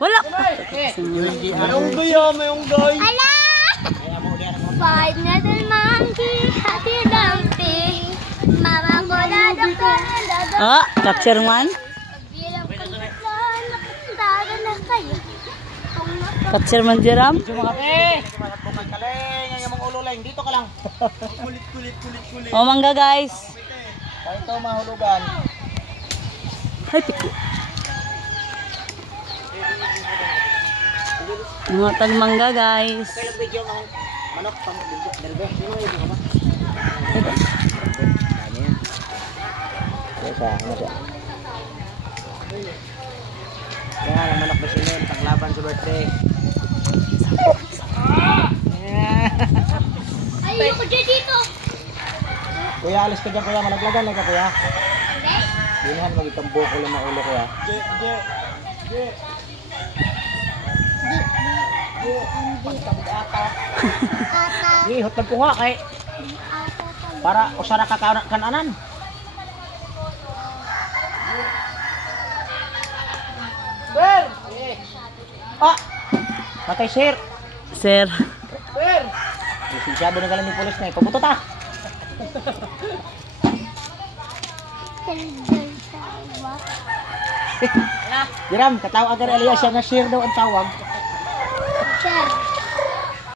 Wala. May unggoy oh, may unggoy. Ala! Five little monkey, happy dumpy. Mama ko na doktor na Ah, capture man. bilang kumutlan, nakataga na kayo. Capture man Jeram. Mga kape. Mga kaleng, yung mga ulo lang. Dito ka lang. Kulit. O mangga guys. Kaya ito mahulugan. Hay piko. Mga tag mangga guys. Kailang video ng manok pang-bigyan. Dalbe. Sino yung mga ba? Ano siya? Yan, ang manok na sinin. Panglaban sa birthday. Ayoko dyan dito. Kuya, alis ka dyan kuya. Malaglagan lang ka kuya. Dinahan mag-itambo ko lang na ulo kuya. Hotag ko nga kay para usara ka kananan. Sir! Ah! Patay sir! Sir. Sir! Lisensyado na galang ni polis na eh. Pabuto ta! Diram, katawag ka na Elias siya nga sir daw ang tawag. Sir.